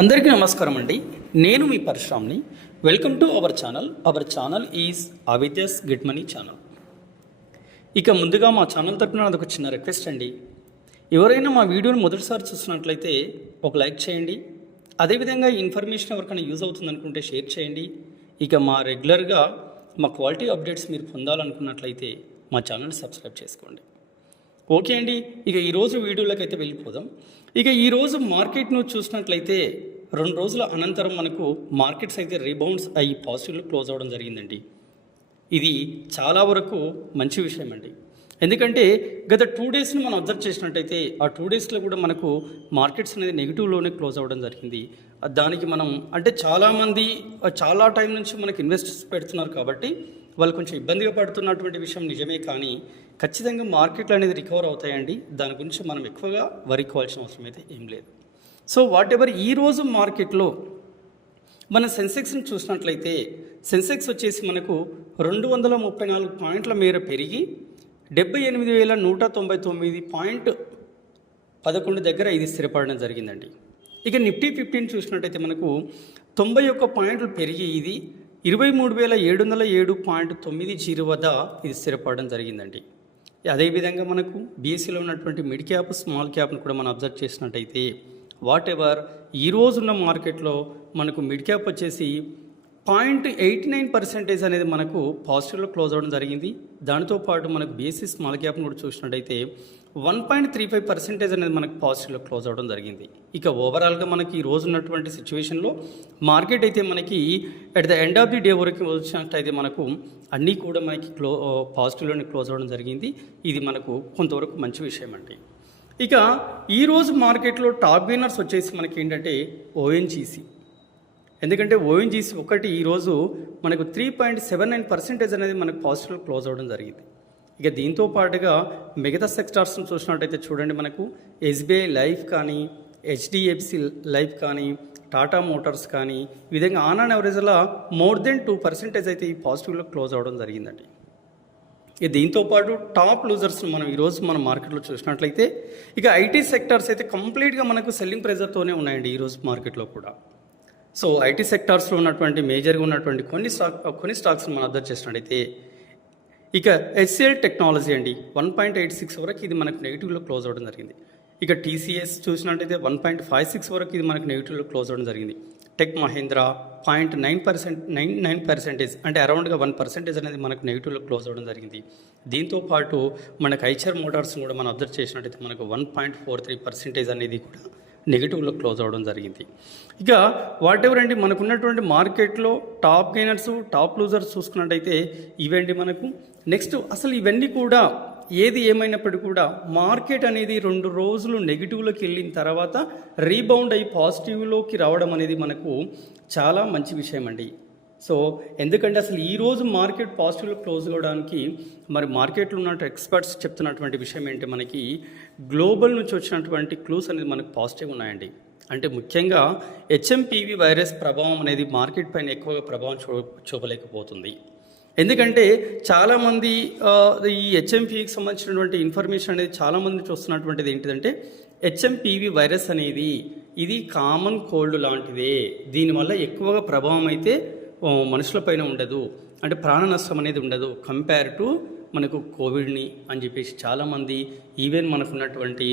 అందరికీ నమస్కారం అండి. నేను మీ పరశురామ్ని. Welcome to our channel. Our channel is ఆవిద్యాస్ గెట్ మనీ ఛానల్. ఇక ముందుగా మా ఛానల్ తరపున అదొక చిన్న రిక్వెస్ట్ అండి. ఎవరైనా మా వీడియోని మొదటిసారి చూస్తున్నట్లయితే ఒక లైక్ చేయండి. అదేవిధంగా ఈ ఇన్ఫర్మేషన్ ఎవరికైనా యూజ్ అవుతుంది అనుకుంటే షేర్ చేయండి. ఇక మా రెగ్యులర్గా మా క్వాలిటీ అప్డేట్స్ మీరు పొందాలనుకున్నట్లయితే మా ఛానల్ని సబ్స్క్రైబ్ చేసుకోండి. ఓకే అండి, ఇక ఈరోజు వీడియోలోకి అయితే వెళ్ళిపోదాం. ఇక ఈరోజు మార్కెట్ను చూసినట్లయితే 2 రోజుల అనంతరం మనకు మార్కెట్స్ అయితే రీబౌండ్స్ అయ్యి పాజిటివ్లో క్లోజ్ అవ్వడం జరిగిందండి. ఇది చాలా వరకు మంచి విషయం అండి. ఎందుకంటే గత 2 డేస్ని మనం అబ్జర్వ్ చేసినట్టయితే ఆ 2 డేస్లో కూడా మనకు మార్కెట్స్ అనేది నెగిటివ్లోనే క్లోజ్ అవ్వడం జరిగింది. దానికి మనం అంటే చాలామంది చాలా టైం నుంచి మనకి ఇన్వెస్టర్స్ పెడుతున్నారు కాబట్టి వాళ్ళు కొంచెం ఇబ్బందిగా పడుతున్నటువంటి విషయం నిజమే, కానీ ఖచ్చితంగా మార్కెట్లు అనేది రికవర్ అవుతాయండి. దాని గురించి మనం ఎక్కువగా వరికోవాల్సిన అవసరం అయితే ఏం లేదు. సో వాట్ ఎవర్ ఈరోజు మార్కెట్లో మన సెన్సెక్స్ని చూసినట్లయితే సెన్సెక్స్ వచ్చేసి మనకు 234 పాయింట్ల మేర పెరిగి 78,199.11 దగ్గర ఇది స్థిరపడడం జరిగిందండి. ఇక నిఫ్టీ 15 చూసినట్టయితే మనకు 91 పాయింట్లు పెరిగి ఇది 23,707.90 వద్ద ఇది స్థిరపడడం జరిగిందండి. అదేవిధంగా మనకు బీఎస్సీలో ఉన్నటువంటి మిడ్ క్యాప్ స్మాల్ క్యాప్ను కూడా మనం అబ్జర్వ్ చేసినట్టయితే వాట్ ఎవర్ ఈరోజున్న మార్కెట్లో మనకు మిడ్ క్యాప్ వచ్చేసి 0.89% అనేది మనకు పాజిటివ్లో క్లోజ్ అవ్వడం జరిగింది. దానితోపాటు మనకు బీఎస్సీ స్మాల్ క్యాప్ను కూడా చూసినట్టయితే 1.35% అనేది మనకు పాజిటివ్లో క్లోజ్ అవ్వడం జరిగింది. ఇక ఓవరాల్గా మనకి ఈ రోజు ఉన్నటువంటి సిచ్యువేషన్లో మార్కెట్ అయితే మనకి at the end of the day వరకు వచ్చినట్టయితే మనకు అన్నీ కూడా మనకి పాజిటివ్లోనే క్లోజ్ అవ్వడం జరిగింది. ఇది మనకు కొంతవరకు మంచి విషయం అండి. ఇక ఈరోజు మార్కెట్లో టాప్ గెయినర్స్ వచ్చేసి మనకి ఏంటంటే ఓఎన్జీసీ. ఎందుకంటే ఓఎన్జీసీ ఒకటి ఈరోజు మనకు 3.79% అనేది మనకు పాజిటివ్లో క్లోజ్ అవ్వడం జరిగింది. ఇక దీంతో పాటుగా మిగతా సెక్టార్స్ను చూసినట్టయితే చూడండి, మనకు ఎస్బీఐ లైఫ్ కానీ హెచ్డిఎఫ్సి లైఫ్ కానీ టాటా మోటార్స్ కానీ ఈ విధంగా ఆన్ అండ్ యావరేజ్లో మోర్ దెన్ 2% అయితే ఈ పాజిటివ్లో క్లోజ్ అవ్వడం జరిగిందండి. ఇక దీంతోపాటు టాప్ లూజర్స్ను మనం ఈరోజు మన మార్కెట్లో చూసినట్లయితే ఇక ఐటీ సెక్టార్స్ అయితే కంప్లీట్గా మనకు సెల్లింగ్ ప్రెజర్తోనే ఉన్నాయండి ఈరోజు మార్కెట్లో కూడా. సో ఐటీ సెక్టార్స్లో ఉన్నటువంటి మేజర్గా ఉన్నటువంటి కొన్ని స్టాక్స్ని మనం అబ్జర్వ్ చేసినట్టయితే ఇక హెచ్సిఎల్ టెక్నాలజీ అండి 1.86 వరకు ఇది మనకు నెగిటివ్లో క్లోజ్ అవ్వడం జరిగింది. ఇక టీసీఎస్ చూసినట్టయితే 1.56 వరకు ఇది మనకు నెగిటివ్లో క్లోజ్ అవ్వడం జరిగింది. టెక్ మహీంద్రా 0.99% అంటే అరౌండ్గా 1% అనేది మనకు నెగిటివ్లో క్లోజ్ అవ్వడం జరిగింది. దీంతోపాటు మనకు ఐచర్ మోటార్స్ కూడా మనం అబ్జర్వ్ చేసినట్టయితే మనకు 1.43% అనేది కూడా నెగిటివ్లో క్లోజ్ అవ్వడం జరిగింది. ఇక వాట్ ఎవర్ అండి మనకున్నటువంటి మార్కెట్లో టాప్ గెయినర్స్ టాప్ లూజర్స్ చూసుకున్నట్టయితే ఇవండి మనకు. నెక్స్ట్ అసలు ఇవన్నీ కూడా ఏది ఏమైనప్పటికీ కూడా మార్కెట్ అనేది 2 రోజులు నెగిటివ్లోకి వెళ్ళిన తర్వాత రీబౌండ్ అయ్యి పాజిటివ్లోకి రావడం అనేది మనకు చాలా మంచి విషయం అండి. సో ఎందుకంటే అసలు ఈరోజు మార్కెట్ పాజిటివ్లో క్లోజ్ అవ్వడానికి మరి మార్కెట్లో ఉన్న ఎక్స్పర్ట్స్ చెప్తున్నటువంటి విషయం ఏంటి, మనకి గ్లోబల్ నుంచి వచ్చినటువంటి క్లూస్ అనేది మనకు పాజిటివ్ ఉన్నాయండి. అంటే ముఖ్యంగా హెచ్ఎంపీవీ వైరస్ ప్రభావం అనేది మార్కెట్ పైన ఎక్కువగా ప్రభావం చూపలేకపోతుంది. ఎందుకంటే చాలామంది ఈ హెచ్ఎంపీవీకి సంబంధించినటువంటి ఇన్ఫర్మేషన్ అనేది చాలామంది చూస్తున్నటువంటిది ఏంటిదంటే హెచ్ఎంపీవీ వైరస్ అనేది ఇది కామన్ కోల్డ్ లాంటిదే, దీనివల్ల ఎక్కువగా ప్రభావం అయితే మనుషుల పైన ఉండదు, అంటే ప్రాణ నష్టం అనేది ఉండదు కంపేర్ టు మనకు కోవిడ్ని అని చెప్పేసి చాలామంది ఈవెన్ మనకున్నటువంటి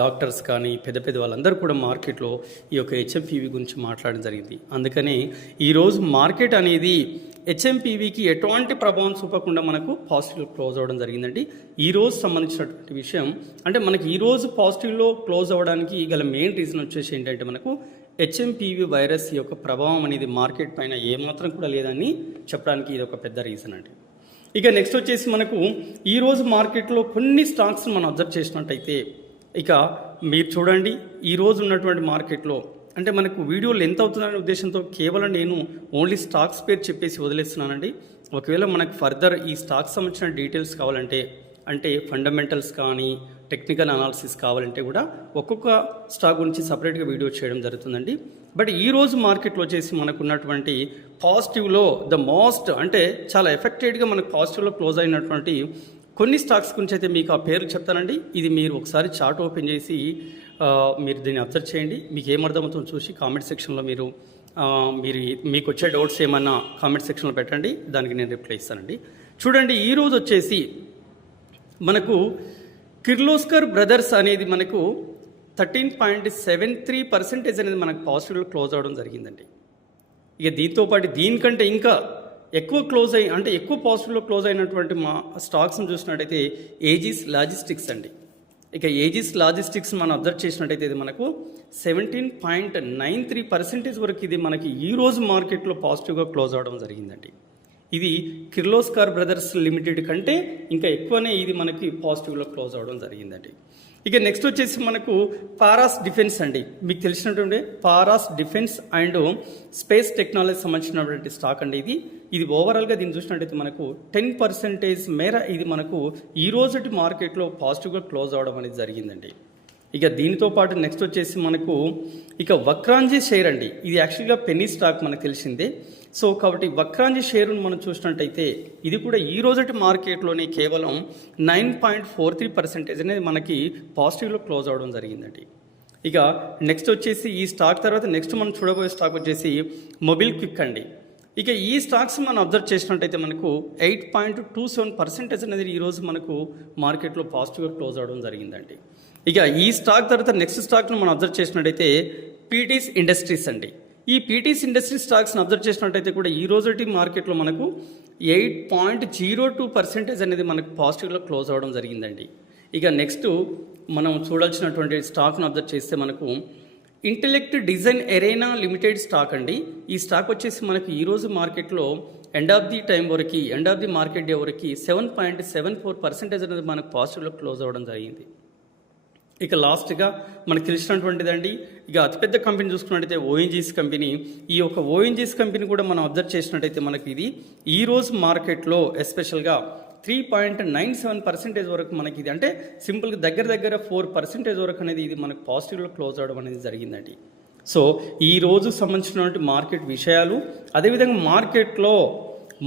డాక్టర్స్ కానీ పెద్ద పెద్ద వాళ్ళందరూ కూడా మార్కెట్లో ఈ యొక్క హెచ్ఎంపీవీ గురించి మాట్లాడడం జరిగింది. అందుకని ఈరోజు మార్కెట్ అనేది హెచ్ఎంపీవీకి ఎటువంటి ప్రభావం చూపకుండా మనకు పాజిటివ్లో క్లోజ్ అవ్వడం జరిగిందండి. ఈరోజు సంబంధించినటువంటి విషయం అంటే మనకి ఈరోజు పాజిటివ్లో క్లోజ్ అవ్వడానికి గల మెయిన్ రీజన్ వచ్చేసి ఏంటంటే మనకు హెచ్ఎంపీవీ వైరస్ యొక్క ప్రభావం అనేది మార్కెట్ పైన ఏమాత్రం కూడా లేదని చెప్పడానికి ఇది ఒక పెద్ద రీజన్ అండి. ఇక నెక్స్ట్ వచ్చేసి మనకు ఈరోజు మార్కెట్లో కొన్ని స్టాక్స్ మనం అబ్జర్వ్ చేసినట్టయితే ఇక మీరు చూడండి ఈరోజు ఉన్నటువంటి మార్కెట్లో అంటే మనకు వీడియోలు ఎంత అవుతుందనే ఉద్దేశంతో కేవలం నేను ఓన్లీ స్టాక్స్ పేరు చెప్పేసి వదిలేస్తున్నానండి. ఒకవేళ మనకు ఫర్దర్ ఈ స్టాక్స్ సంబంధించిన డీటెయిల్స్ కావాలంటే అంటే ఫండమెంటల్స్ కానీ టెక్నికల్ అనాలిసిస్ కావాలంటే కూడా ఒక్కొక్క స్టాక్ గురించి సపరేట్గా వీడియో చేయడం జరుగుతుందండి. బట్ ఈరోజు మార్కెట్లో వచ్చేసి మనకు ఉన్నటువంటి పాజిటివ్లో ద మోస్ట్ అంటే చాలా ఎఫెక్టెడ్గా మనకు పాజిటివ్లో క్లోజ్ అయినటువంటి కొన్ని స్టాక్స్ గురించి అయితే మీకు ఆ పేరు చెప్తానండి. ఇది మీరు ఒకసారి చార్ట్ ఓపెన్ చేసి మీరు దీన్ని అబ్జర్వ్ చేయండి. మీకు ఏమర్థమవుతుందో చూసి కామెంట్ సెక్షన్లో మీరు మీకు వచ్చే డౌట్స్ ఏమన్నా కామెంట్ సెక్షన్లో పెట్టండి, దానికి నేను రిప్లై ఇస్తానండి. చూడండి, ఈరోజు వచ్చేసి మనకు కిర్లోస్కర్ బ్రదర్స్ అనేది మనకు 13.73% అనేది మనకు పాజిటివ్లో క్లోజ్ అవ్వడం జరిగిందండి. ఇక దీంతోపాటు దీనికంటే ఇంకా ఎక్కువ క్లోజ్ అయ్యి అంటే ఎక్కువ పాజిటివ్లో క్లోజ్ అయినటువంటి మా స్టాక్స్ని చూసినట్టయితే ఏజిస్ లాజిస్టిక్స్ అండి. ఇక ఏజిస్ లాజిస్టిక్స్ మనం అబ్జర్వ్ చేసినట్టయితే ఇది మనకు 17.93% వరకు ఇది మనకి ఈరోజు మార్కెట్లో పాజిటివ్గా క్లోజ్ అవ్వడం జరిగిందండి. ఇది కిర్లోస్కర్ బ్రదర్స్ లిమిటెడ్ కంటే ఇంకా ఎక్కువనే ఇది మనకి పాజిటివ్లో క్లోజ్ అవ్వడం జరిగిందండి. ఇక నెక్స్ట్ వచ్చేసి మనకు పారాస్ డిఫెన్స్ అండి. మీకు తెలిసినటువంటి paras defence and space technology సంబంధించినటువంటి స్టాక్ అండి. ఇది ఓవరాల్గా దీన్ని చూసినట్టయితే మనకు 10% మేర ఇది మనకు ఈ రోజుటి మార్కెట్లో పాజిటివ్గా క్లోజ్ అవ్వడం అనేది జరిగిందండి. ఇక దీనితో పాటు నెక్స్ట్ వచ్చేసి మనకు ఇక వక్రాంజీ షేర్ అండి. ఇది యాక్చువల్గా పెన్నీ స్టాక్ మనకు తెలిసిందే. సో కాబట్టి వక్రాంజీ షేరును మనం చూసినట్టయితే ఇది కూడా ఈ రోజుటి మార్కెట్లోనే కేవలం 9.43% అనేది మనకి పాజిటివ్లో క్లోజ్ అవ్వడం జరిగిందండి. ఇక నెక్స్ట్ వచ్చేసి ఈ స్టాక్ తర్వాత నెక్స్ట్ మనం చూడబోయే స్టాక్ వచ్చేసి మొబిల్ క్విక్ అండి. ఇక ఈ స్టాక్స్ మనం అబ్జర్వ్ చేసినట్టయితే మనకు 8.27% అనేది ఈరోజు మనకు మార్కెట్లో పాజిటివ్గా క్లోజ్ అవ్వడం జరిగిందండి. ఇక ఈ స్టాక్ తర్వాత నెక్స్ట్ స్టాక్ను మనం అబ్జర్వ్ చేసినట్టయితే పీటీస్ ఇండస్ట్రీస్ అండి. ఈ పీటీస్ ఇండస్ట్రీ స్టాక్స్ని అబ్జర్వ్ చేసినట్టయితే కూడా ఈ రోజుటి మార్కెట్లో మనకు 8.02% అనేది మనకు పాజిటివ్లో క్లోజ్ అవ్వడం జరిగిందండి. ఇక నెక్స్ట్ మనం చూడాల్సినటువంటి స్టాక్ను అబ్జర్వ్ చేస్తే మనకు ఇంటెలెక్ట్ డిజైన్ ఎరేనా లిమిటెడ్ స్టాక్ అండి. ఈ స్టాక్ వచ్చేసి మనకు ఈరోజు మార్కెట్లో end of the market day వరకు 7.74% అనేది మనకు పాజిటివ్లో క్లోజ్ అవ్వడం జరిగింది. ఇక లాస్ట్గా మనకు తెలిసినటువంటిదండి, ఇక అతిపెద్ద కంపెనీ చూసుకున్నట్టయితే ఓఎన్జీసీ కంపెనీ. ఈ యొక్క ఓఎన్జీసీ కంపెనీ కూడా మనం అబ్జర్వ్ చేసినట్టయితే మనకి ఇది ఈరోజు మార్కెట్లో ఎస్పెషల్గా 3.97% వరకు మనకి ఇది అంటే సింపుల్గా దగ్గర 4% వరకు అనేది ఇది మనకు పాజిటివ్లో క్లోజ్ అవ్వడం అనేది జరిగిందండి. సో ఈరోజు సంబంధించినటువంటి మార్కెట్ విషయాలు, అదేవిధంగా మార్కెట్లో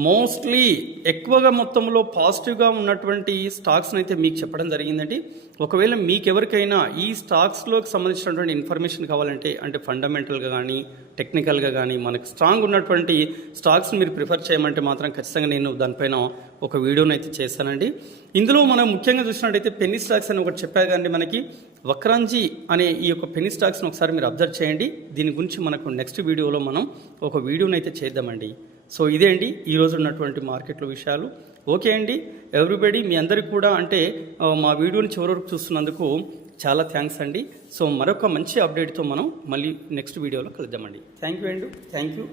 మోస్ట్లీ ఎక్కువగా మొత్తంలో పాజిటివ్గా ఉన్నటువంటి స్టాక్స్ని అయితే మీకు చెప్పడం జరిగిందండి. ఒకవేళ మీకు ఎవరికైనా ఈ స్టాక్స్లోకి సంబంధించినటువంటి ఇన్ఫర్మేషన్ కావాలంటే అంటే ఫండమెంటల్గా కానీ టెక్నికల్గా కానీ మనకు స్ట్రాంగ్ ఉన్నటువంటి స్టాక్స్ని మీరు ప్రిఫర్ చేయమంటే మాత్రం ఖచ్చితంగా నేను దానిపైన ఒక వీడియోని అయితే చేస్తానండి. ఇందులో మనం ముఖ్యంగా చూసినట్టయితే పెన్నీ స్టాక్స్ అని ఒకటి చెప్పారు కానీ మనకి వక్రాంజీ అనే ఈ యొక్క పెన్నీ స్టాక్స్ని ఒకసారి మీరు అబ్జర్వ్ చేయండి. దీని గురించి మనకు నెక్స్ట్ వీడియోలో మనం ఒక వీడియోని అయితే చేద్దామండి. సో ఇదే అండి ఈరోజు ఉన్నటువంటి మార్కెట్లో విషయాలు. ఓకే అండి, ఎవ్రీబడి మీ అందరికీ కూడా అంటే మా వీడియోని చివరి వరకు చూస్తున్నందుకు చాలా థ్యాంక్స్ అండి. సో మరొక మంచి అప్డేట్తో మనం మళ్ళీ నెక్స్ట్ వీడియోలో కలుద్దామండి. Thank you.